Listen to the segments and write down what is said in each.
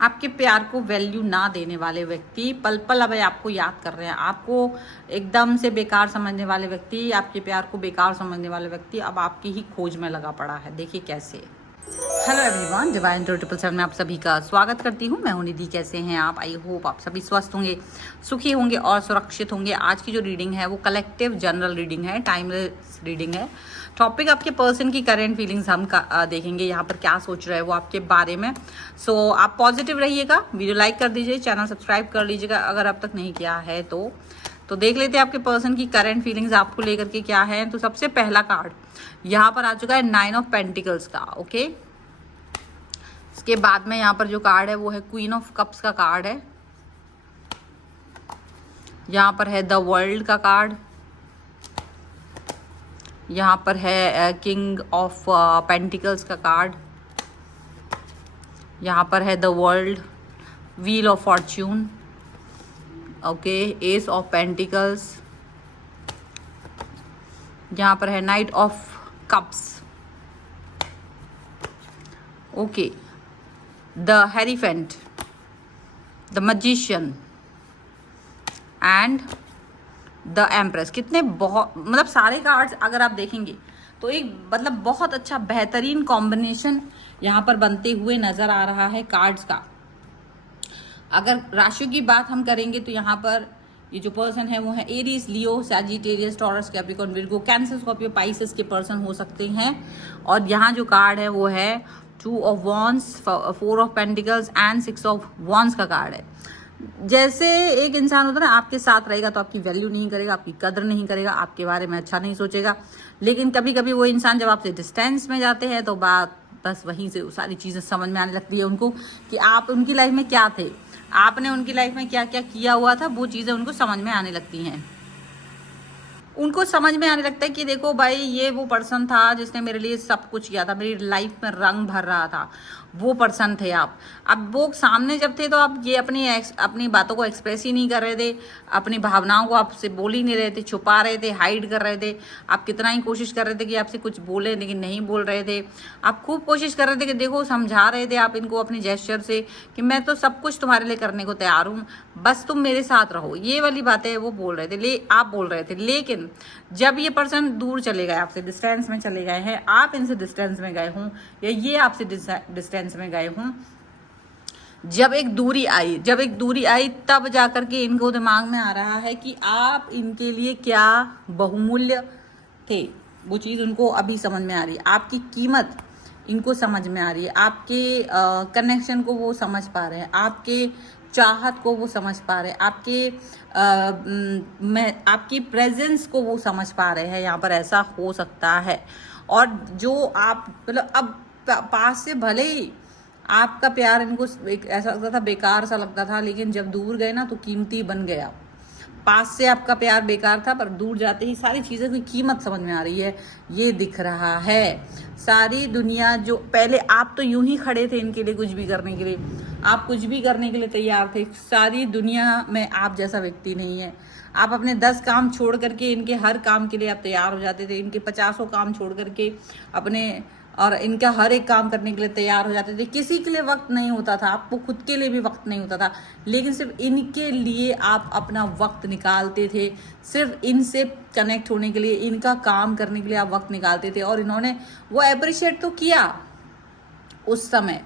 आपके प्यार को वैल्यू ना देने वाले व्यक्ति पल पल अब आपको याद कर रहे हैं। आपको एकदम से बेकार समझने वाले व्यक्ति, आपके प्यार को बेकार समझने वाले व्यक्ति अब आपकी ही खोज में लगा पड़ा है। देखिए कैसे। हेलो एवरीवन, डिवाइन 777 में आप सभी का स्वागत करती हूँ। मैं हूँ निधि। कैसे हैं आप? आई होप आप सभी स्वस्थ होंगे, सुखी होंगे और सुरक्षित होंगे। आज की जो रीडिंग है वो कलेक्टिव जनरल रीडिंग है, टाइमलेस रीडिंग है। टॉपिक आपके पर्सन की करेंट फीलिंग्स हम देखेंगे, यहाँ पर क्या सोच रहे हैं वो आपके बारे में। सो आप पॉजिटिव रहिएगा, वीडियो लाइक कर दीजिए, चैनल सब्सक्राइब कर लीजिएगा अगर अब तक नहीं किया है तो देख लेते हैं आपके पर्सन की करंट फीलिंग्स आपको लेकर के क्या है। तो सबसे पहला कार्ड यहाँ पर आ चुका है 9 ऑफ पेंटिकल्स का। ओके, इसके बाद में यहाँ पर जो कार्ड है वो है क्वीन ऑफ कप्स का कार्ड है। यहाँ पर है द वर्ल्ड का कार्ड। यहाँ पर है किंग ऑफ पेंटिकल्स का कार्ड। यहाँ पर है the world, wheel of fortune, okay, ace of pentacles. यहाँ पर है knight of cups, okay, the hierophant, the magician and the empress. कितने बहुत मतलब सारे कार्ड्स अगर आप देखेंगे तो एक मतलब बहुत अच्छा बेहतरीन कॉम्बिनेशन यहाँ पर बनते हुए नजर आ रहा है कार्ड्स का। अगर राशियों की बात हम करेंगे तो यहाँ पर ये जो पर्सन है वो है Aries, Leo, Sagittarius, Taurus, Capricorn, Virgo, Cancer, Scorpio, Pisces के पर्सन हो सकते हैं। और यहाँ जो कार्ड है वो है 2 of wands, 4 of pentacles and 6 of wands का कार्ड है। जैसे एक इंसान होता है ना, आपके साथ रहेगा तो आपकी वैल्यू नहीं करेगा, आपकी कदर नहीं करेगा, आपके बारे में अच्छा नहीं सोचेगा। लेकिन कभी कभी वो इंसान जब आपसे डिस्टेंस में जाते हैं तो बात बस वहीं से सारी चीज़ें समझ में आने लगती है उनको कि आप उनकी लाइफ में क्या थे, आपने उनकी लाइफ में क्या क्या किया हुआ था, वो चीज़ें उनको समझ में आने लगती हैं। उनको समझ में आने लगता है कि देखो भाई, ये वो पर्सन था जिसने मेरे लिए सब कुछ किया था, मेरी लाइफ में रंग भर रहा था, वो पर्सन थे आप। अब वो सामने जब थे तो आप ये अपनी बातों को एक्सप्रेस ही नहीं कर रहे थे, अपनी भावनाओं को आपसे बोल ही नहीं रहे थे, छुपा रहे थे, हाइड कर रहे थे। आप कितना ही कोशिश कर रहे थे कि आपसे कुछ बोले लेकिन नहीं बोल रहे थे। आप खूब कोशिश कर रहे थे कि देखो, समझा रहे थे आप इनको अपने जेस्चर से कि मैं तो सब कुछ तुम्हारे लिए करने को तैयार हूँ, बस तुम मेरे साथ रहो। ये वाली बातें वो बोल रहे थे, आप बोल रहे थे। लेकिन जब ये पर्सन दूर चले गए, आपसे डिस्टेंस में चले गए हैं, आप इनसे डिस्टेंस में गए हों या ये आपसे डिस्टेंस में गए हों, जब एक दूरी आई तब जाकर के इनको दिमाग में आ रहा है कि आप इनके लिए क्या बहुमूल्य थे। वो चीज़ उनको अभी समझ में आ रही है, आपकी कीमत इनको समझ में आ रही है, आपके कनेक्शन को वो समझ पा रहे हैं, आपके चाहत को वो समझ पा रहे हैं, आपकी प्रेजेंस को वो समझ पा रहे हैं। यहाँ पर ऐसा हो सकता है। और जो आप मतलब अब पास से भले ही आपका प्यार इनको एक ऐसा लगता था, बेकार सा लगता था, लेकिन जब दूर गए ना तो कीमती बन गया। पास से आपका प्यार बेकार था पर दूर जाते ही सारी चीज़ें की कीमत समझ में आ रही है, ये दिख रहा है। सारी दुनिया जो पहले आप तो यूं ही खड़े थे इनके लिए, कुछ भी करने के लिए, आप कुछ भी करने के लिए तैयार थे। सारी दुनिया में आप जैसा व्यक्ति नहीं है। आप अपने 10 काम छोड़ करके इनके हर काम के लिए आप तैयार हो जाते थे, इनके 50 काम छोड़ करके अपने और इनका हर एक काम करने के लिए तैयार हो जाते थे। किसी के लिए वक्त नहीं होता था, आपको खुद के लिए भी वक्त नहीं होता था, लेकिन सिर्फ इनके लिए आप अपना वक्त निकालते थे। सिर्फ इनसे कनेक्ट होने के लिए, इनका काम करने के लिए आप वक्त निकालते थे। और इन्होंने वो अप्रिशिएट तो किया उस समय,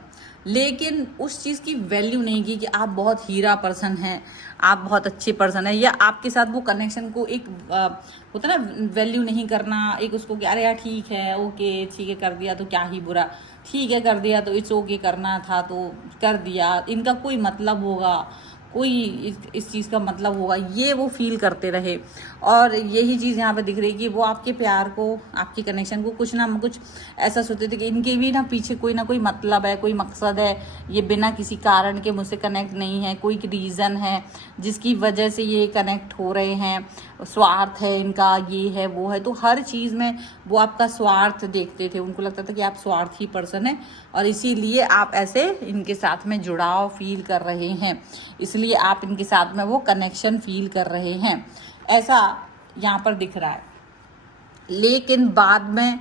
लेकिन उस चीज़ की वैल्यू नहीं की कि आप बहुत हीरा पर्सन हैं, आप बहुत अच्छे पर्सन हैं, या आपके साथ वो कनेक्शन को एक होता ना वैल्यू नहीं करना, एक उसको कि अरे यार ठीक है, ओके ठीक है, कर दिया तो क्या ही बुरा, ठीक है कर दिया तो इट्स ओके, करना था तो कर दिया, इनका कोई मतलब होगा, कोई इस चीज़ का मतलब होगा, ये वो फील करते रहे। और यही चीज़ यहाँ पे दिख रही है कि वो आपके प्यार को, आपके कनेक्शन को कुछ ना कुछ ऐसा सोचते थे कि इनके भी ना पीछे कोई ना कोई मतलब है, कोई मकसद है, ये बिना किसी कारण के मुझसे कनेक्ट नहीं है, कोई रीज़न है जिसकी वजह से ये कनेक्ट हो रहे हैं, स्वार्थ है इनका, ये है वो है। तो हर चीज़ में वो आपका स्वार्थ देखते थे, उनको लगता था कि आप स्वार्थी पर्सन है और इसीलिए आप ऐसे इनके साथ में जुड़ाव फील कर रहे हैं, इसलिए आप इनके साथ में वो कनेक्शन फील कर रहे हैं, ऐसा यहाँ पर दिख रहा है। लेकिन बाद में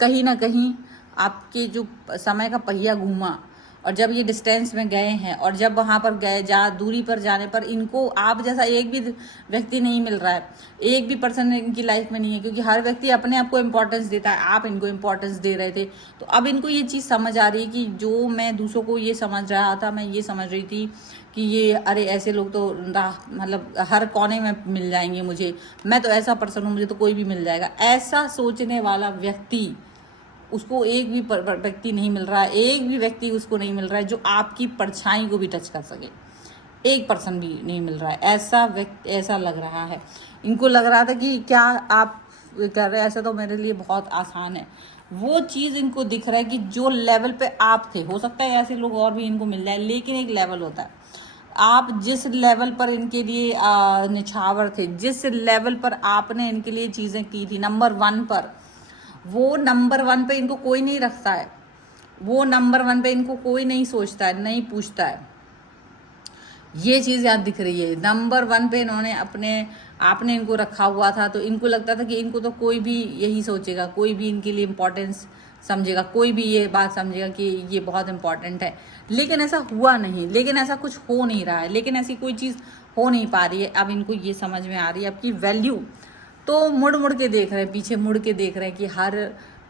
कहीं ना कहीं आपके जो समय का पहिया घूमा और जब ये डिस्टेंस में गए हैं और जब वहाँ पर गए दूरी पर जाने पर इनको आप जैसा एक भी व्यक्ति नहीं मिल रहा है, एक भी पर्सन इनकी लाइफ में नहीं है, क्योंकि हर व्यक्ति अपने आप को इम्पोर्टेंस देता है। आप इनको इम्पोर्टेंस दे रहे थे, तो अब इनको ये चीज़ समझ आ रही है कि जो मैं दूसरों को ये समझ रहा था, मैं ये समझ रही थी कि ये अरे ऐसे लोग तो मतलब हर कोने में मिल जाएंगे मुझे, मैं तो ऐसा पर्सन हूँ, मुझे तो कोई भी मिल जाएगा। ऐसा सोचने वाला व्यक्ति, उसको एक भी व्यक्ति नहीं मिल रहा है, एक भी व्यक्ति उसको नहीं मिल रहा है जो आपकी परछाई को भी टच कर सके। एक पर्सन भी नहीं मिल रहा है, ऐसा व्यक्ति, ऐसा लग रहा है इनको। लग रहा था कि क्या आप कर रहे हैं, ऐसा तो मेरे लिए बहुत आसान है। वो चीज़ इनको दिख रहा है कि जो लेवल पे आप थे, हो सकता है ऐसे लोग और भी इनको मिल जाए, लेकिन एक लेवल होता है। आप जिस लेवल पर इनके लिए निछावर थे, जिस लेवल पर आपने इनके लिए चीज़ें की थी, नंबर 1 पर, वो नंबर 1 पे इनको कोई नहीं रखता है, वो नंबर 1 पे इनको कोई नहीं सोचता है, नहीं पूछता है। ये चीज़ याद दिख रही है। नंबर 1 पे इन्होंने आपने इनको रखा हुआ था, तो इनको लगता था कि इनको तो कोई भी यही सोचेगा, कोई भी इनके लिए इम्पोर्टेंस समझेगा, कोई भी ये बात समझेगा कि ये बहुत इंपॉर्टेंट है। लेकिन ऐसा हुआ नहीं, लेकिन ऐसा कुछ हो नहीं रहा है, लेकिन ऐसी कोई चीज़ हो नहीं पा रही है। अब इनको ये समझ में आ रही है आपकी वैल्यू, तो मुड़ मुड़ के देख रहे हैं, पीछे मुड़ के देख रहे हैं कि हर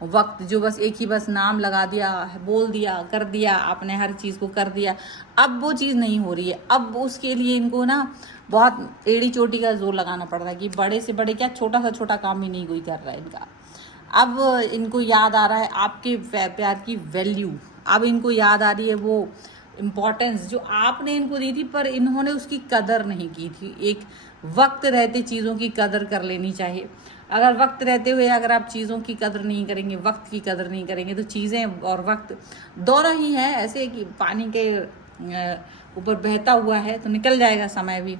वक्त जो बस एक ही बस नाम लगा दिया, बोल दिया, कर दिया, आपने हर चीज़ को कर दिया, अब वो चीज़ नहीं हो रही है। अब उसके लिए इनको ना बहुत एड़ी चोटी का जोर लगाना पड़ रहा है कि बड़े से बड़े क्या, छोटा सा छोटा काम भी नहीं कोई कर रहा है इनका। अब इनको याद आ रहा है आपके प्यार की वैल्यू, अब इनको याद आ रही है वो इम्पोर्टेंस जो आपने इनको दी थी, पर इन्होंने उसकी कदर नहीं की थी। एक वक्त रहते चीज़ों की कदर कर लेनी चाहिए। अगर वक्त रहते हुए अगर आप चीज़ों की कदर नहीं करेंगे, वक्त की कदर नहीं करेंगे, तो चीज़ें और वक्त दोनों ही है ऐसे कि पानी के ऊपर बहता हुआ है, तो निकल जाएगा समय भी।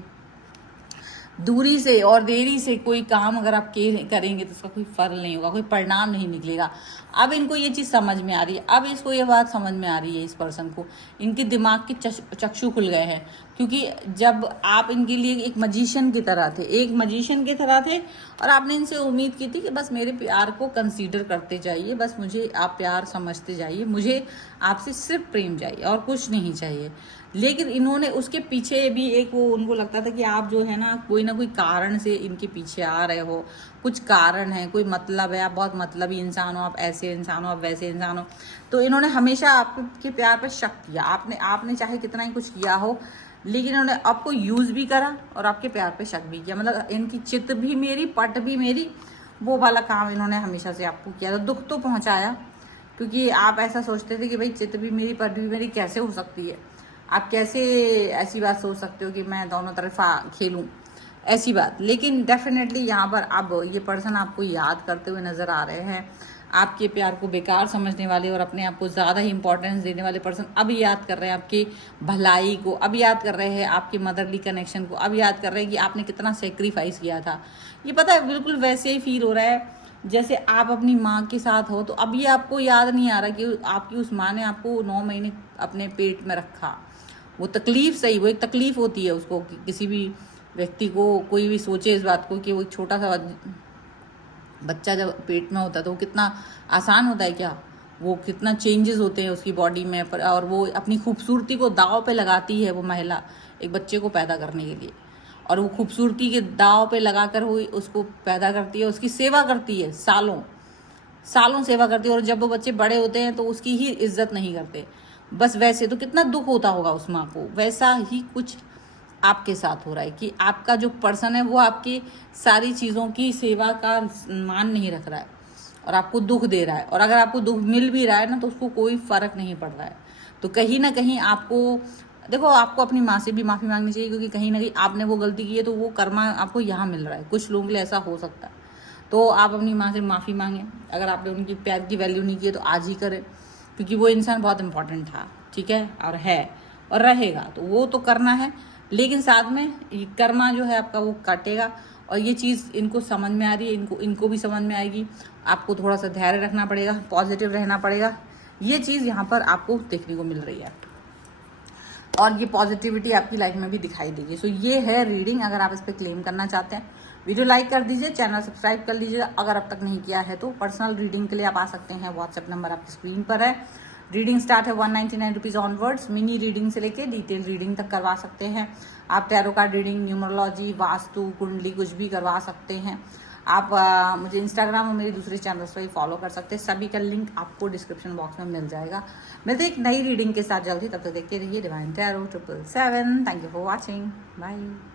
दूरी से और देरी से कोई काम अगर आप करेंगे तो उसका कोई फल नहीं होगा, कोई परिणाम नहीं निकलेगा। अब इनको ये चीज़ समझ में आ रही है, अब इसको ये बात समझ में आ रही है, इस पर्सन को इनके दिमाग के चक्षु खुल गए हैं। क्योंकि जब आप इनके लिए एक मजिशियन की तरह थे, एक मजिशियन की तरह थे, और आपने इनसे उम्मीद की थी कि बस मेरे प्यार को कंसीडर करते जाइए, बस मुझे आप प्यार समझते जाइए, मुझे आपसे सिर्फ प्रेम चाहिए और कुछ नहीं चाहिए। लेकिन इन्होंने उसके पीछे भी एक वो उनको लगता था कि आप जो है ना कोई कारण से इनके पीछे आ रहे हो, कुछ कारण है, कोई मतलब है, आप बहुत मतलबी इंसान हो, आप ऐसे इंसान हो, आप वैसे इंसान हो। तो इन्होंने हमेशा आपके प्यार पर शक किया। आपने चाहे कितना ही कुछ किया हो, लेकिन इन्होंने आपको यूज़ भी करा और आपके प्यार पे शक भी किया। मतलब इनकी चित भी मेरी, पट भी मेरी, वो वाला काम इन्होंने हमेशा से आपको किया। तो दुख तो पहुंचाया, क्योंकि आप ऐसा सोचते थे कि भाई चित भी मेरी, पट भी मेरी कैसे हो सकती है, आप कैसे ऐसी बात सोच सकते हो कि मैं दोनों तरफ खेलूं, ऐसी बात। लेकिन डेफिनेटली यहाँ पर अब ये पर्सन आपको याद करते हुए नज़र आ रहे हैं। आपके प्यार को बेकार समझने वाले और अपने आप को ज़्यादा ही इंपॉर्टेंस देने वाले पर्सन अब याद कर रहे हैं आपकी भलाई को, अब याद कर रहे हैं आपके मदरली कनेक्शन को, अब याद कर रहे हैं कि आपने कितना सेक्रीफाइस किया था। ये पता है बिल्कुल वैसे ही फील हो रहा है जैसे आप अपनी माँ के साथ हो। तो अब ये आपको याद नहीं आ रहा कि आपकी उस माँ ने आपको 9 महीने अपने पेट में रखा। वो तकलीफ़ सही, वो एक तकलीफ़ होती है उसको, कि किसी भी व्यक्ति को कोई भी सोचे इस बात को कि वो छोटा सा बच्चा जब पेट में होता है तो वो कितना आसान होता है क्या, वो कितना चेंजेस होते हैं उसकी बॉडी में। पर और वो अपनी खूबसूरती को दाव पे लगाती है वो महिला एक बच्चे को पैदा करने के लिए, और वो खूबसूरती के दाव पे लगाकर वो उसको पैदा करती है, उसकी सेवा करती है, सालों सालों सेवा करती है। और जब वो बच्चे बड़े होते हैं तो उसकी ही इज्जत नहीं करते। बस वैसे तो कितना दुख होता होगा उस माँ को, वैसा ही कुछ आपके साथ हो रहा है कि आपका जो पर्सन है वो आपकी सारी चीज़ों की सेवा का मान नहीं रख रहा है और आपको दुख दे रहा है। और अगर आपको दुख मिल भी रहा है ना, तो उसको कोई फ़र्क नहीं पड़ रहा है। तो कहीं ना कहीं आपको देखो, आपको अपनी माँ से भी माफ़ी मांगनी चाहिए, क्योंकि कहीं ना कहीं आपने वो गलती की है, तो वो कर्मा आपको यहाँ मिल रहा है। कुछ लोगों के लिए ऐसा हो सकता है, तो आप अपनी माँ से माफ़ी मांगें। अगर आपने उनकी प्यार की वैल्यू नहीं की है तो आज ही करें, क्योंकि वो इंसान बहुत इंपॉर्टेंट था, ठीक है, और है और रहेगा, तो वो तो करना है। लेकिन साथ में कर्मा जो है आपका वो काटेगा। और ये चीज़ इनको समझ में आ रही है, इनको भी समझ में आएगी। आपको थोड़ा सा धैर्य रखना पड़ेगा, पॉजिटिव रहना पड़ेगा। ये चीज़ यहाँ पर आपको देखने को मिल रही है, और ये पॉजिटिविटी आपकी लाइफ में भी दिखाई देगी। सो ये है रीडिंग। अगर आप इस पर क्लेम करना चाहते हैं, वीडियो लाइक कर दीजिए, चैनल सब्सक्राइब कर लीजिए। अगर अब तक नहीं किया है तो पर्सनल रीडिंग के लिए आप आ सकते हैं, व्हाट्सएप नंबर आपकी स्क्रीन पर है। रीडिंग स्टार्ट है 199 रुपीज़ ऑनवर्ड्स। मिनी रीडिंग से लेके डिटेल रीडिंग तक करवा सकते हैं आप। Tarot card reading, numerology, vastu, कुंडली, कुछ भी करवा सकते हैं आप। मुझे इंस्टाग्राम और मेरे दूसरे चैनल्स पर फॉलो कर सकते हैं। सभी का लिंक आपको डिस्क्रिप्शन बॉक्स में मिल जाएगा। मिलते एक नई रीडिंग के साथ जल्दी, तब तक देखते रहिए divine tarot 777। Thank you for watching, bye.